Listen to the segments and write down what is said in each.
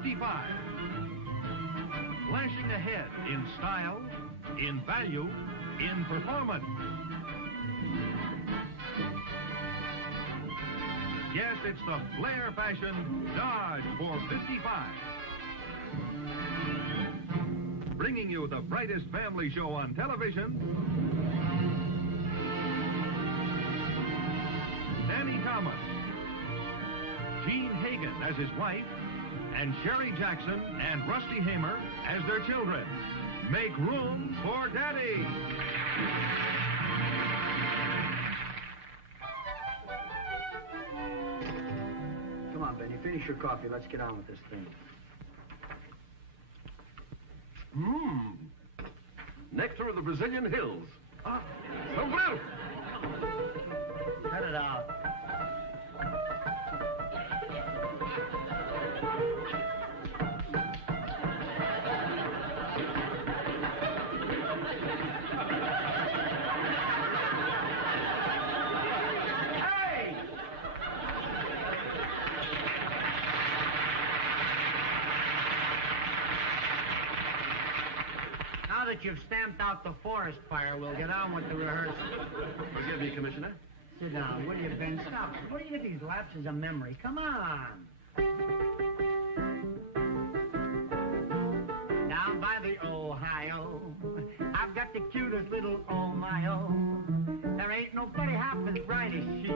55. Flashing ahead in style, in value, in performance. Yes, it's the Flair Fashion Dodge 455. Bringing you the brightest family show on television, Danny Thomas, Gene Hagen as his wife, and Sherry Jackson and Rusty Hamer as their children. Make room for Daddy. Come on, Benny, finish your coffee. Let's get on with this thing. Nectar of the Brazilian hills. Sombrero. Cut it out. Now that you've stamped out the forest fire, we'll get on with the rehearsal. Forgive me, Commissioner. Sit down, will you, Ben? Stop. What do you get these lapses of memory? Come on. Down by the Ohio, I've got the cutest little oh-my-oh. There ain't nobody half as bright as she,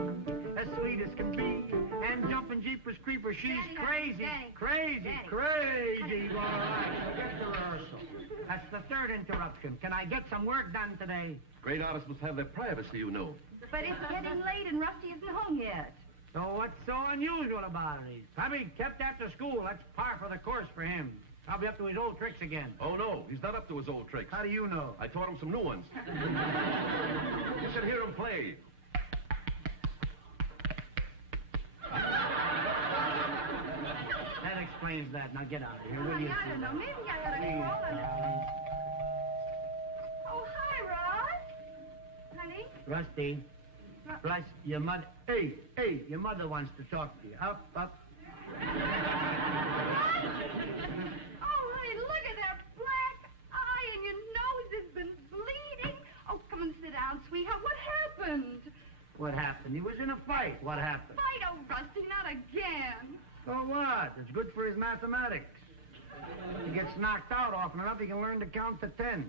as sweet as can be. And jumping Jeepers Creepers, she's Daddy, crazy, Daddy, crazy, Daddy. crazy. All right, forget the rehearsal. That's the third interruption. Can I get some work done today? Great artists must have their privacy, you know. But it's getting late and Rusty isn't home yet. So what's so unusual about it? He's probably kept after school. That's par for the course for him. Probably up to his old tricks again. Oh, no, he's not up to his old tricks. How do you know? I taught him some new ones. You should hear him play. That explains that. Now get out of here, will Honey, you? I don't know. Maybe I ought to Please, call him. darling. Oh, hi, Russ. Honey? Rusty. Russ, your mother... Hey, your mother wants to talk to you. Up. Oh, honey, look at that black eye and your nose has been bleeding. Oh, come and sit down, sweetheart. What happened? What happened? He was in a fight. What happened? Fight, oh, Rusty, not again. So what? It's good for his mathematics. He gets knocked out often enough, he can learn to count to 10.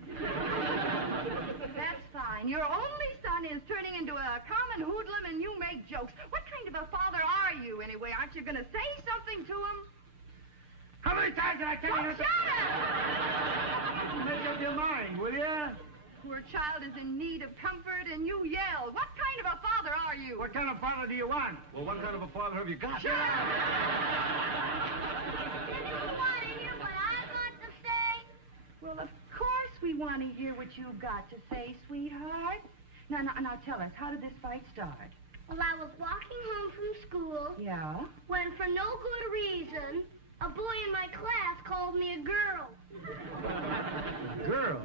That's fine. Your only son is turning into a common hoodlum and you make jokes. What kind of a father are you, anyway? Aren't you going to say something to him? How many times did I tell you? Oh, shut up! Make up your mind, will you? Poor child is in need of comfort and you yell. What kind of a father are you? What kind of father do you want? Well, what kind of a father have you got? Shut up! Well, of course we want to hear what you've got to say, sweetheart. Now, tell us, how did this fight start? Well, I was walking home from school Yeah? when, for no good reason, a boy in my class called me a girl. Girl.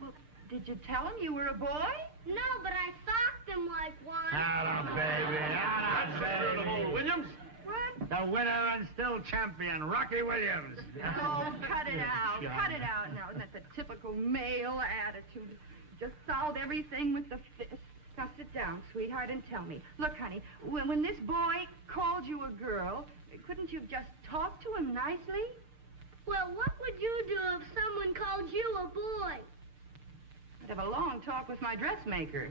Well, did you tell him you were a boy? No, but I socked him like one. Atta baby, atta baby. Williams? What? The winner and still champion, Rocky Williams. Oh, cut it out. Shut Cut it out now. Isn't that the typical male attitude? Just solve everything with the fist. Now, sit down, sweetheart, and tell me. Look, honey, when this boy called you a girl, couldn't you have just talked to him nicely? Well, what would you do if someone called you a boy? I'd have a long talk with my dressmaker.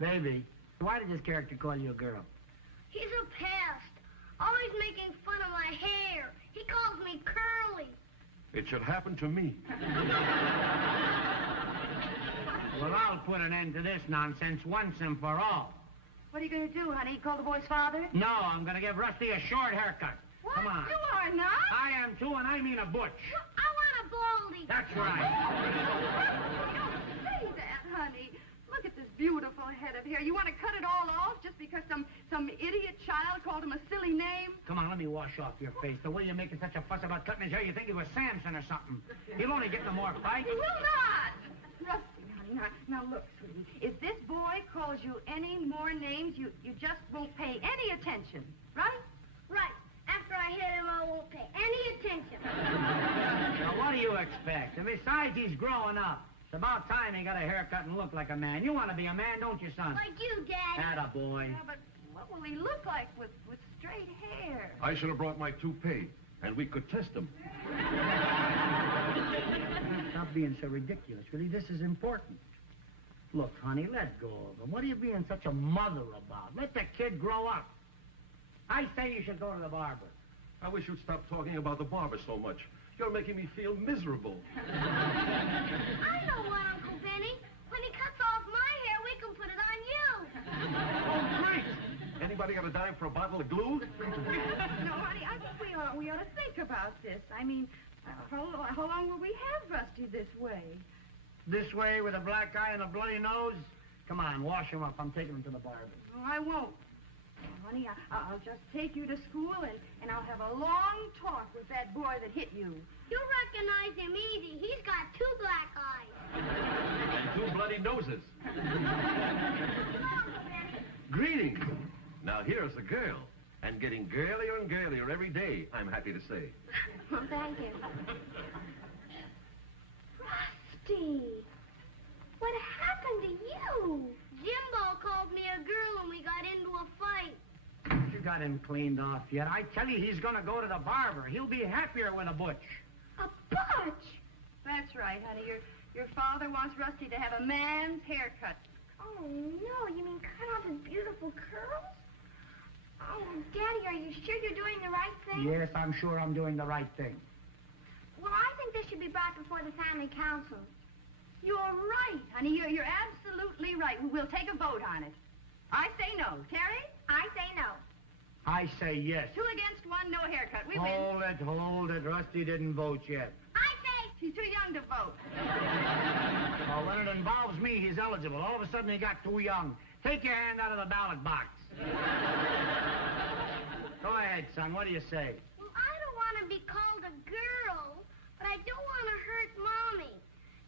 Baby, why did this character call you a girl? He's a pest. Always making fun of my hair. He calls me Curly. It should happen to me. Well, I'll put an end to this nonsense once and for all. What are you going to do, honey? Call the boy's father? No, I'm going to give Rusty a short haircut. What? Come on. You are not? I am too, and I mean a butch. I want a baldy. That's right. Don't say that, honey. Look at this beautiful head of hair. You want to cut it all off just because some idiot child called him a silly name? Come on, let me wash off your face. The way you're making such a fuss about cutting his hair, you think he was Samson or something. He'll only get no more fight. He will not. Rusty, honey, now look, sweetie. If this boy calls you any more names, you just won't pay any attention, right? Right. After after I hit him, I won't pay any attention. Now, what do you expect? And besides, he's growing up. It's about time he got a haircut and look like a man. You want to be a man, don't you, son? Like you, Daddy. Attaboy. Yeah, but what will he look like with straight hair? I should have brought my toupee, and we could test them. Stop being so ridiculous. Really, this is important. Look, honey, let go of him. What are you being such a mother about? Let the kid grow up. I say you should go to the barber. I wish you'd stop talking about the barber so much. You're making me feel miserable. I know what, Uncle Benny. When he cuts off my hair, we can put it on you. Oh, great! Anybody got a dime for a bottle of glue? No, honey, I think we ought to think about this. I mean, how long will we have Rusty this way? This way with a black eye and a bloody nose? Come on, wash him up. I'm taking him to the barber. No, I won't. Honey, I'll just take you to school, and I'll have a long talk with that boy that hit you. You'll recognize him easy. He's got 2 black eyes. And 2 bloody noses. Come on, Uncle Benny. Greetings. Now here's a girl, and getting girlier and girlier every day, I'm happy to say. Well, thank you. Rusty, what happened to you? Jimbo called me a girl and we got into a fight. You got him cleaned off yet. I tell you, he's going to go to the barber. He'll be happier with a butch. A butch? That's right, honey. Your father wants Rusty to have a man's haircut. Oh, no. You mean cut off his beautiful curls? Oh, Daddy, are you sure you're doing the right thing? Yes, I'm sure I'm doing the right thing. Well, I think this should be brought before the family council. You're right, honey. You're absolutely right. We'll take a vote on it. I say no. Terry? I say no. I say yes. 2 against 1, no haircut. We win. Hold it. Rusty didn't vote yet. I say... He's too young to vote. Well, when it involves me, he's eligible. All of a sudden, he got too young. Take your hand out of the ballot box. Go ahead, son. What do you say? Well, I don't want to be called a girl, but I don't want to hurt Mommy.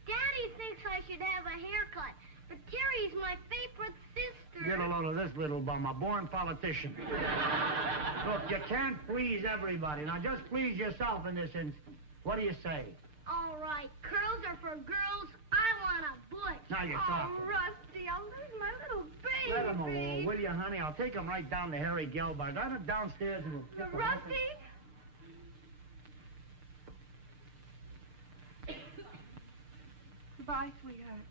Daddy thinks I should have a haircut, but Terry's my favorite sister. Get a load of this little bum, a born politician. Look, you can't please everybody. Now, just please yourself in this instance. What do you say? All right, curls are for girls. I want a butch. Now you're Oh, talking. Rusty, I'll lose my little baby. Let him alone, will you, honey? I'll take him right down to Harry Gelbart. Run it downstairs and we'll pick him up. Rusty? Goodbye, sweetheart.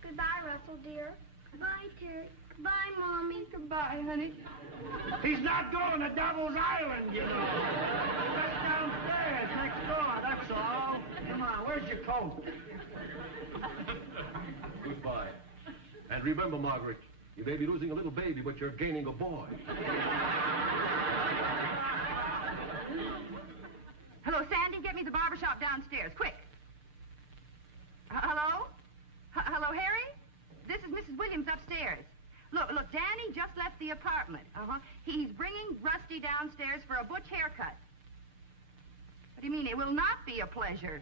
Goodbye, Russell, dear. Goodbye, Terry. Goodbye, Mommy. Goodbye, honey. He's not going to Devil's Island, you know. Just downstairs, next door, that's all. Come on, where's your coat? Goodbye. And remember, Margaret, you may be losing a little baby, but you're gaining a boy. Hello, Sandy. Get me the barbershop downstairs, quick. Hello? Hello, Harry? This is Mrs. Williams upstairs. Look, Danny just left the apartment. He's bringing Rusty downstairs for a butch haircut. What do you mean? It will not be a pleasure.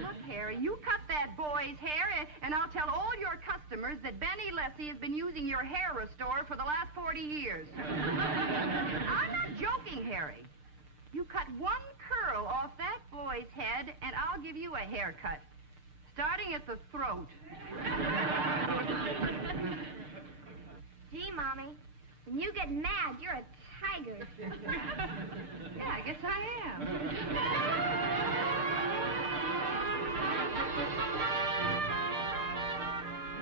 Look, Harry, you cut that boy's hair, and I'll tell all your customers that Benny Leslie has been using your hair restorer for the last 40 years. I'm not joking, Harry. You cut 1 curl off that boy's head, and I'll give you a haircut, starting at the throat. Gee, Mommy, when you get mad, you're a tiger. Yeah, I guess I am.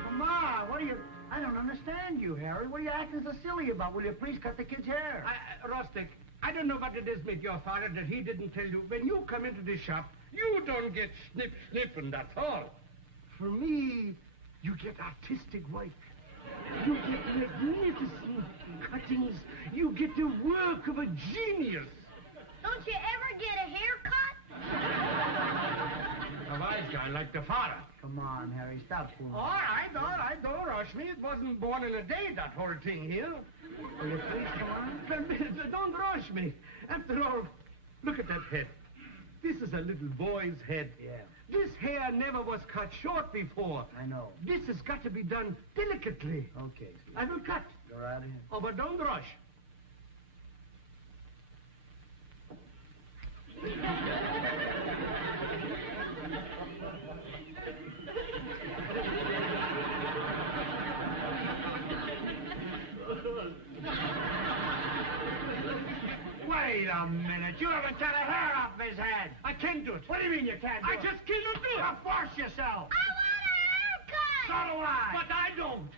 Come on, what are you... I don't understand you, Harry. What are you acting so silly about? Will you please cut the kid's hair? Rustic, I don't know what it is with your father that he didn't tell you. When you come into the shop, you don't get snip, and that's all. For me, you get artistic work. You get magnificent cuttings. You get the work of a genius. Don't you ever get a haircut? A wise guy like the father. Come on, Harry, stop fooling. All right, don't rush me. It wasn't born in a day, that whole thing here. Will you please come on? Don't rush me. After all, look at that head. This is a little boy's head. Yeah. This hair never was cut short before. I know. This has got to be done delicately. Okay, sweet. I will cut. Go right ahead. Oh, but don't rush. Wait a minute. You haven't cut a hair off his head. I can't do it. What do you mean you can't do I it? just cannot do it. Now force yourself. I want a haircut! So do I. But I don't.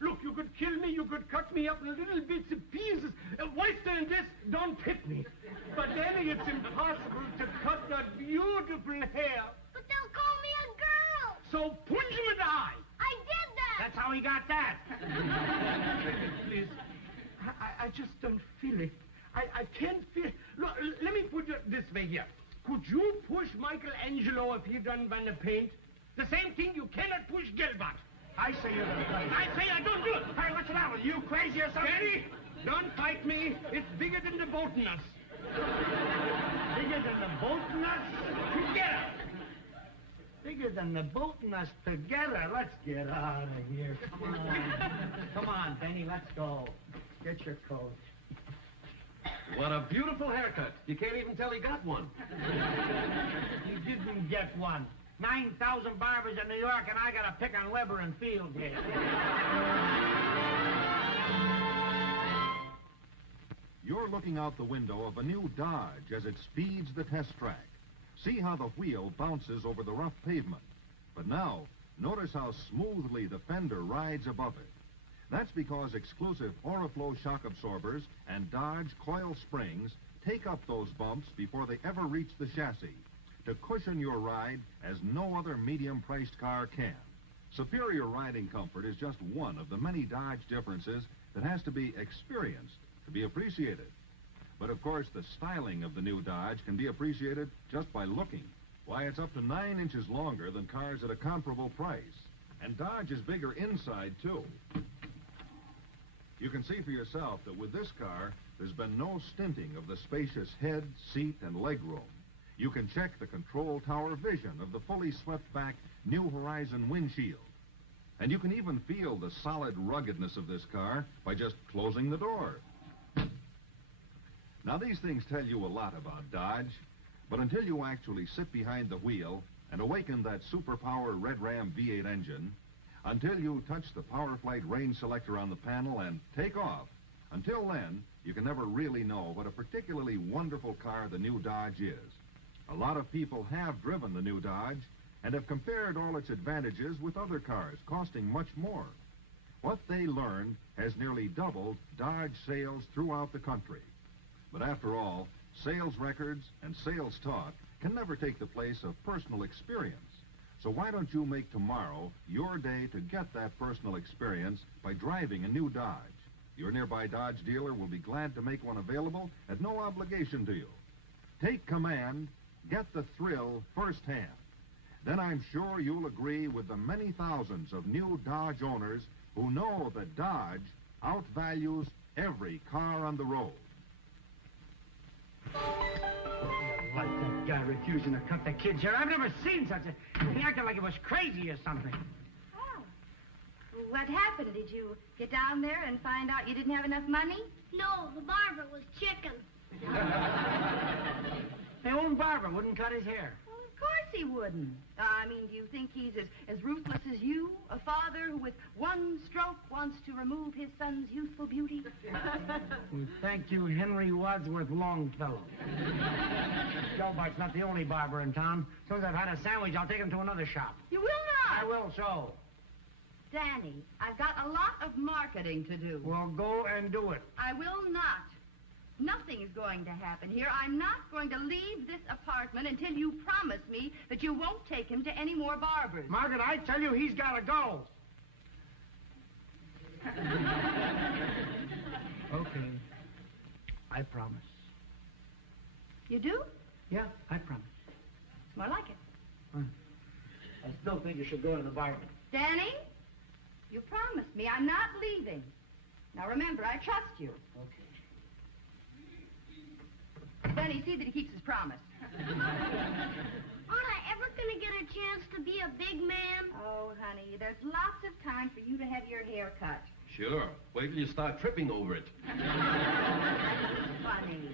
Look, you could kill me, you could cut me up in little bits of pieces. Worse than this, don't hit me. But Danny, it's impossible to cut that beautiful hair. But they'll call me a girl. So punch him in the eye. I did that. That's how he got that. Please. I just don't feel it. I can't feel... Look, let me put it this way here. Could you push Michelangelo if he done by the paint? The same thing you cannot push Gilbert. I say you're gonna fight. I say I don't do it. Hey, what's the matter? You crazy or something? Danny, don't fight me. It's bigger than the both of us. Bigger than the both of us? Together. Bigger than the both of us together. Let's get out of here. Come on. Come on, Benny, let's go. Get your coat. What a beautiful haircut. You can't even tell he got one. You didn't get one. 9,000 barbers in New York, and I got to pick on Weber and Field here. You're looking out the window of a new Dodge as it speeds the test track. See how the wheel bounces over the rough pavement. But now, notice how smoothly the fender rides above it. That's because exclusive Oriflow shock absorbers and Dodge coil springs take up those bumps before they ever reach the chassis to cushion your ride as no other medium-priced car can. Superior riding comfort is just one of the many Dodge differences that has to be experienced to be appreciated. But of course, the styling of the new Dodge can be appreciated just by looking. Why, it's up to 9 inches longer than cars at a comparable price. And Dodge is bigger inside, too. You can see for yourself that with this car, there's been no stinting of the spacious head, seat, and legroom. You can check the control tower vision of the fully swept-back New Horizon windshield. And you can even feel the solid ruggedness of this car by just closing the door. Now, these things tell you a lot about Dodge, but until you actually sit behind the wheel and awaken that superpower Red Ram V8 engine, until you touch the PowerFlight range selector on the panel and take off, until then, you can never really know what a particularly wonderful car the new Dodge is. A lot of people have driven the new Dodge and have compared all its advantages with other cars costing much more. What they learned has nearly doubled Dodge sales throughout the country. But after all, sales records and sales talk can never take the place of personal experience. So why don't you make tomorrow your day to get that personal experience by driving a new Dodge? Your nearby Dodge dealer will be glad to make one available at no obligation to you. Take command, get the thrill firsthand. Then I'm sure you'll agree with the many thousands of new Dodge owners who know that Dodge outvalues every car on the road. Like that guy refusing to cut the kids' hair. I've never seen such a... He acted like it was crazy or something. Oh. What happened? Did you get down there and find out you didn't have enough money? No, the barber was chicken. The old barber wouldn't cut his hair. Well, of course he wouldn't. Do you think he's as ruthless as you? A father who with one stroke wants to remove his son's youthful beauty? Thank you, Henry Wadsworth Longfellow. Gilbert's not the only barber in town. As soon as I've had a sandwich, I'll take him to another shop. You will not? I will so. Danny, I've got a lot of marketing to do. Well, go and do it. I will not. Nothing is going to happen here. I'm not going to leave this apartment until you promise me that you won't take him to any more barbers. Margaret, I tell you, he's got to go. Okay. I promise. You do? Yeah, I promise. It's more like it. I still think you should go to the barber. Danny, you promised me. I'm not leaving. Now remember, I trust you. Okay. Danny, see that he keeps his promise. Aren't I ever going to get a chance to be a big man? Oh, honey, there's lots of time for you to have your hair cut. Sure. Wait till you start tripping over it. Funny.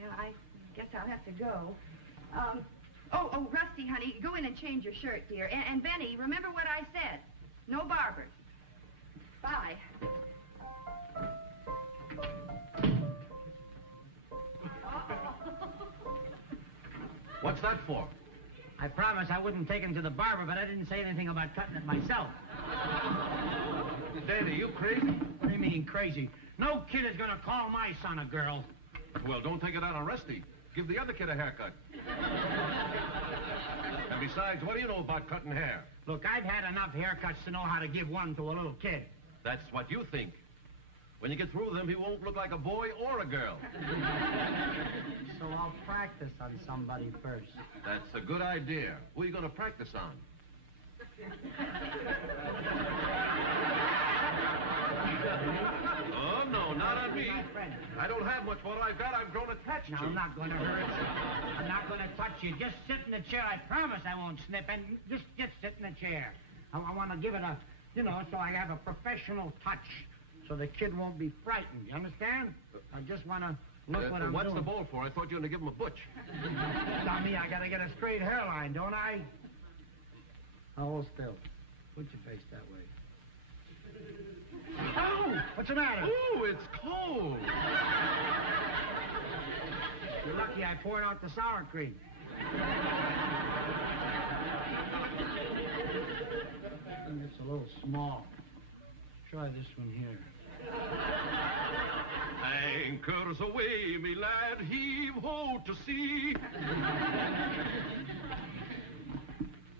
Well, I guess I'll have to go. Oh, Rusty, honey, go in and change your shirt, dear. And Benny, remember what I said. No barbers. Bye. What's that for? I promised I wouldn't take him to the barber, but I didn't say anything about cutting it myself. Danny, you crazy? What do you mean, crazy? No kid is going to call my son a girl. Well, don't take it out on Rusty. Give the other kid a haircut. And besides, what do you know about cutting hair? Look, I've had enough haircuts to know how to give one to a little kid. That's what you think. When you get through with him, he won't look like a boy or a girl. So I'll practice on somebody first. That's a good idea. Who are you going to practice on? Oh, no, not on me. I don't have much. What I've got, I've grown attached No, to. I'm not going to hurt you. I'm not going to touch you. Just sit in the chair. I promise I won't snip. And just sit in the chair. I want to give it a, so I have a professional touch. So the kid won't be frightened. You understand? I just want to look what I'm what's doing. the bowl for? I thought you were going to give him a butch. Tell me I got to get a straight hairline, don't I? Now, hold still. Put your face that way. Oh! What's the matter? Ooh, it's cold. You're lucky I poured out the sour cream. I think it's a little small. Try this one here. Anchors away, me lad, heave ho to sea.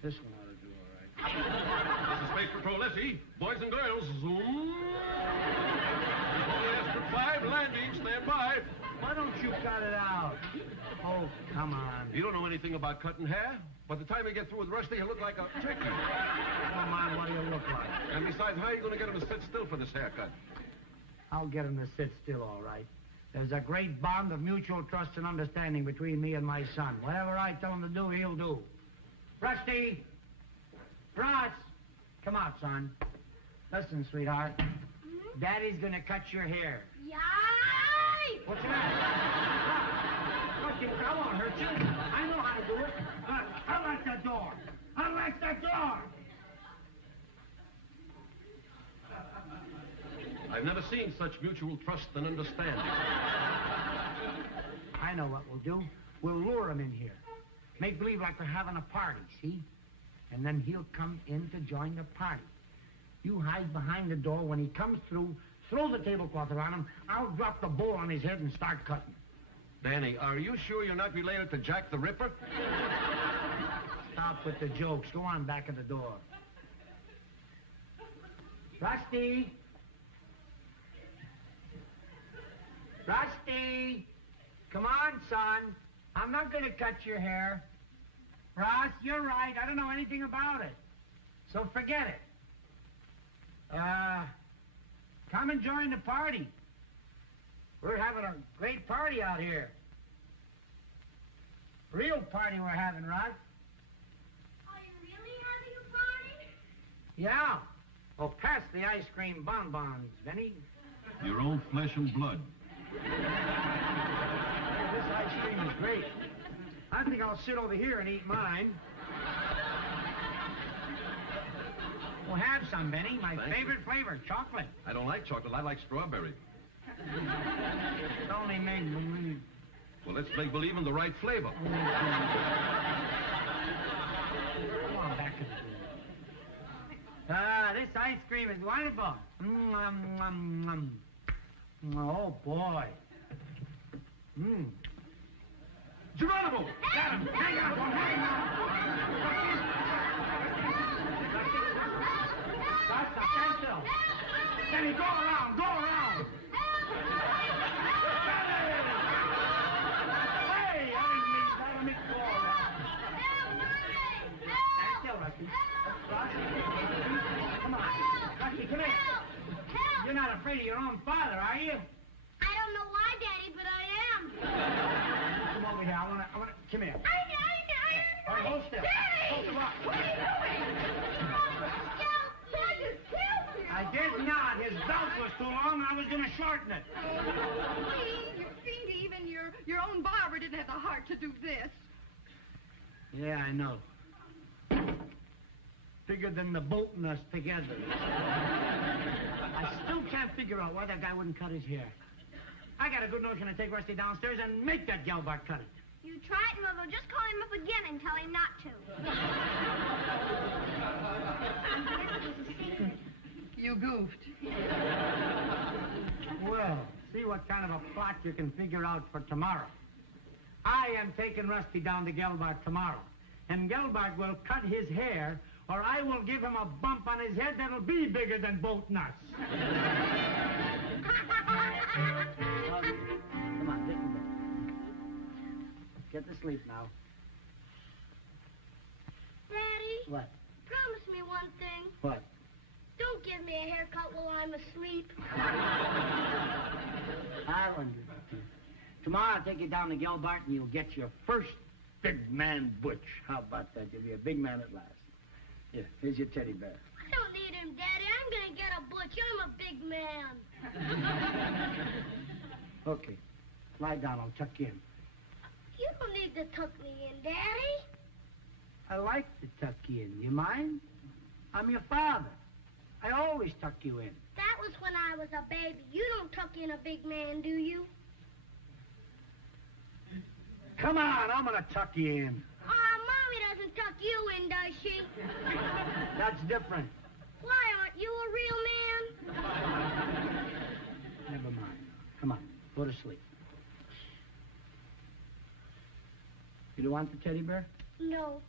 This one ought to do all right. This is Space Patrol Essie. Boys and girls, zoom. Polyester 5 landing, stand by. Why don't you cut it out? Oh, come on. You don't know anything about cutting hair? By the time you get through with Rusty, he'll look like a turkey. Come on, what do you look like? And besides, how are you going to get him to sit still for this haircut? I'll get him to sit still, all right. There's a great bond of mutual trust and understanding between me and my son. Whatever I tell him to do, he'll do. Rusty! Russ! Come out, son. Listen, sweetheart. Daddy's gonna cut your hair. Yay! What's the matter? Rusty, I won't hurt you. I know how to do it. Unlock that door. Unlock that door! I've never seen such mutual trust and understanding. I know what we'll do. We'll lure him in here. Make believe like we're having a party, see? And then he'll come in to join the party. You hide behind the door. When he comes through, throw the tablecloth around him. I'll drop the bowl on his head and start cutting. Danny, are you sure you're not related to Jack the Ripper? Stop with the jokes. Go on back of the door. Rusty! Rusty! Come on, son. I'm not going to cut your hair. Russ, you're right. I don't know anything about it. So forget it. Come and join the party. We're having a great party out here. Real party we're having, Russ. Are you really having a party? Yeah. Oh, pass the ice cream bonbons, Benny. Your own flesh and blood. This ice cream is great. I think I'll sit over here and eat mine. Well, have some, Benny. My Thank favorite flavor, chocolate. I don't like chocolate. I like strawberry. It's only made believe. Well, let's make believe in the right flavor. Come on, back to the door. This ice cream is wonderful. Oh, boy. Geronimo! Got him! Hang on! Hang on! Stand still. Benny, go around! Go around! Hey! I didn't mean to go around. Stand still, Rusty. Come on. Rusty, come here. You're not afraid of your own father, are you? I don't know why, Daddy, but I am. Come over here. I wanna. Come here. All hold still. Daddy! Hold the rock. What are you doing? I just killed you. I did not. His belt was too long. I was going to shorten it. You fiend, even your own barber didn't have the heart to do this. Yeah, I know. Bigger than the boat and us together. I still can't figure out why that guy wouldn't cut his hair. I got a good notion to take Rusty downstairs and make that Gelbart cut it. You try it, and we'll just call him up again and tell him not to. You goofed. Well, see what kind of a plot you can figure out for tomorrow. I am taking Rusty down to Gelbart tomorrow. And Gelbart will cut his hair, or I will give him a bump on his head that'll be bigger than both nuts. Come on, get in bed. Get to sleep now. Daddy, What? promise me one thing. What? Don't give me a haircut while I'm asleep. I'll understand. Tomorrow I'll take you down to Gelbart and you'll get your first big man butch. How about that? You'll be a big man at last. Here, here's your teddy bear. I don't need him, Daddy. I'm going to get a butch. I'm a big man. Okay. Lie down. I'll tuck you in. You don't need to tuck me in, Daddy. I like to tuck you in. You mind? I'm your father. I always tuck you in. That was when I was a baby. You don't tuck in a big man, do you? Come on, I'm going to tuck you in. Mommy doesn't tuck you in, does she? That's different. Why, aren't you a real man? Never mind. Come on, go to sleep. You don't want the teddy bear? No.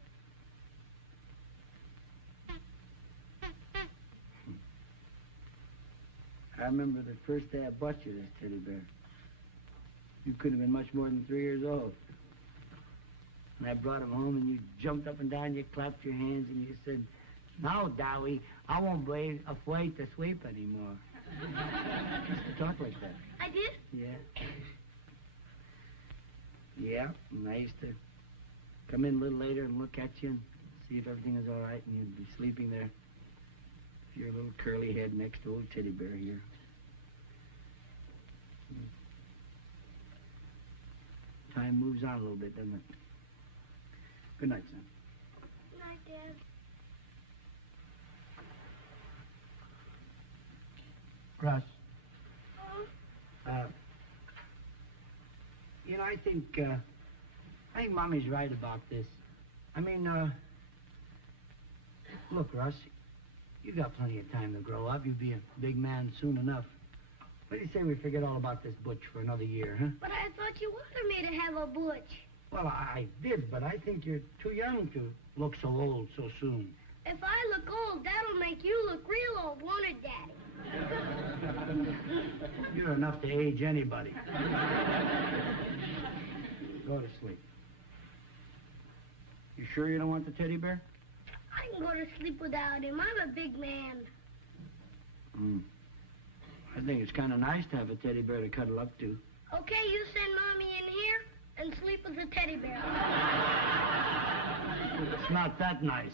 I remember the first day I bought you this teddy bear. You couldn't have been much more than 3 years old. And I brought him home, and you jumped up and down, you clapped your hands, and you said, "Now, Dowie, I won't be afraid to sleep anymore." You used to talk like that. I did? Yeah. Yeah, and I used to come in a little later and look at you and see if everything was all right, and you'd be sleeping there. Your little curly head next to old teddy bear here. Time moves on a little bit, doesn't it? Good night, son. Good night, Dad. Russ, Huh? you know, I think Mommy's right about this. I mean, look, Russ, you got plenty of time to grow up. You'll be a big man soon enough. What do you say we forget all about this butch for another year, huh? But I thought you wanted me to have a butch. Well, I did, but I think you're too young to look so old so soon. If I look old, that'll make you look real old, won't it, Daddy? You're enough to age anybody. Go to sleep. You sure you don't want the teddy bear? I can go to sleep without him. I'm a big man. I think it's kind of nice to have a teddy bear to cuddle up to. Okay, you send Mommy in here and sleep with the teddy bear. It's not that nice.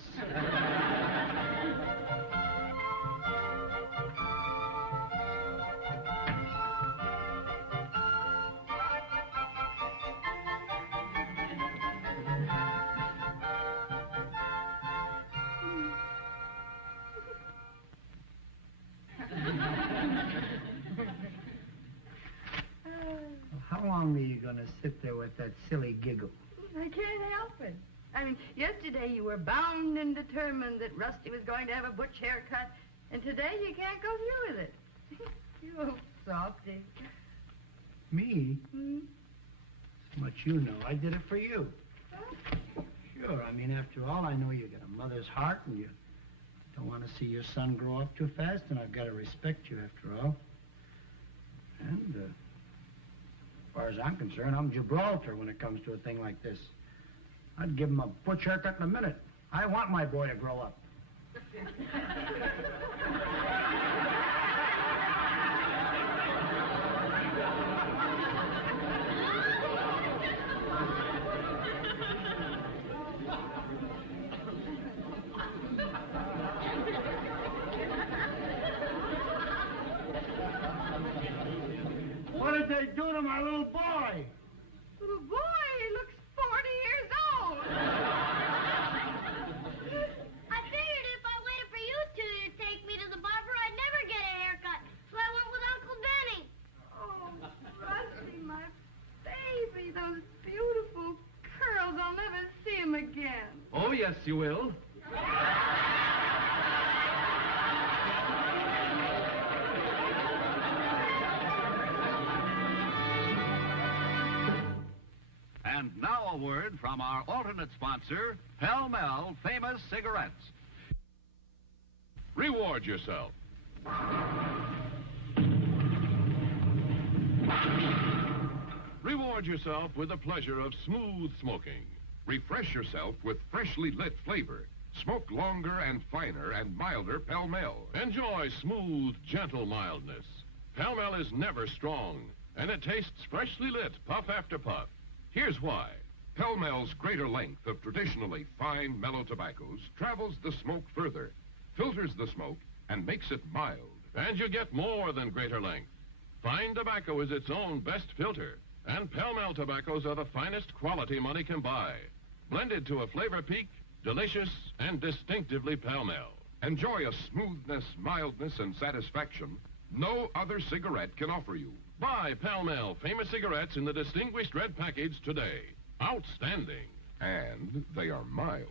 How long are you going to sit there with that silly giggle? I can't help it. I mean, yesterday you were bound and determined that Rusty was going to have a butch haircut, and today you can't go through with it. You old softy. Me? Hmm? So much you know. I did it for you. Sure. I mean, after all, I know you got a mother's heart, and you don't want to see your son grow up too fast, and I've got to respect you after all. And, as far as I'm concerned, I'm Gibraltar when it comes to a thing like this. I'd give him a butch haircut in a minute. I want my boy to grow up. of my little boy. Little boy, he looks 40 years old. I figured if I waited for you two to take me to the barber, I'd never get a haircut. So I went with Uncle Benny. Oh, Rusty, my baby, those beautiful curls. I'll never see him again. Oh, yes, you will. And now a word from our alternate sponsor, Pell Mell Famous Cigarettes. Reward yourself. Reward yourself with the pleasure of smooth smoking. Refresh yourself with freshly lit flavor. Smoke longer and finer and milder Pell Mell. Enjoy smooth, gentle mildness. Pell Mell is never strong, and it tastes freshly lit puff after puff. Here's why. Pell Mell's greater length of traditionally fine, mellow tobaccos travels the smoke further, filters the smoke, and makes it mild. And you get more than greater length. Fine tobacco is its own best filter, and Pell Mell tobaccos are the finest quality money can buy. Blended to a flavor peak, delicious and distinctively Pell Mell. Enjoy a smoothness, mildness, and satisfaction no other cigarette can offer you. Buy Pell Mell Famous Cigarettes in the distinguished red package today. Outstanding. And they are mild.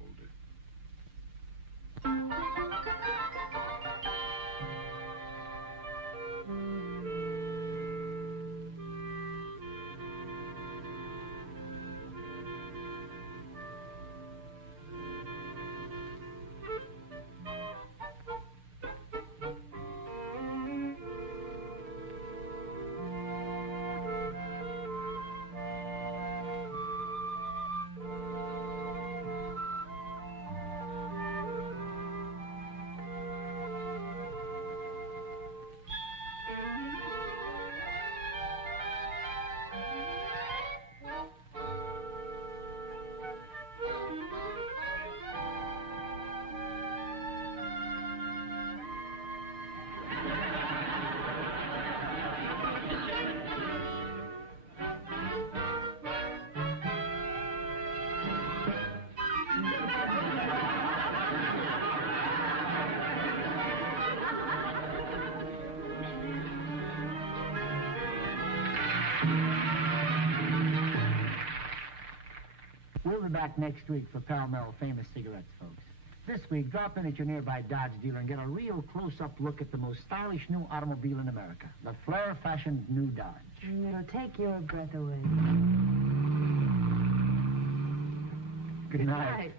We'll be back next week for Pall Mall Famous Cigarettes, folks. This week, drop in at your nearby Dodge dealer and get a real close-up look at the most stylish new automobile in America, the flare-fashioned new Dodge. It'll take your breath away. Good night.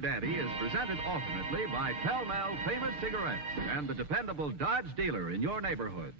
Daddy is presented alternately by Pell Mell Famous Cigarettes and the dependable Dodge dealer in your neighborhood.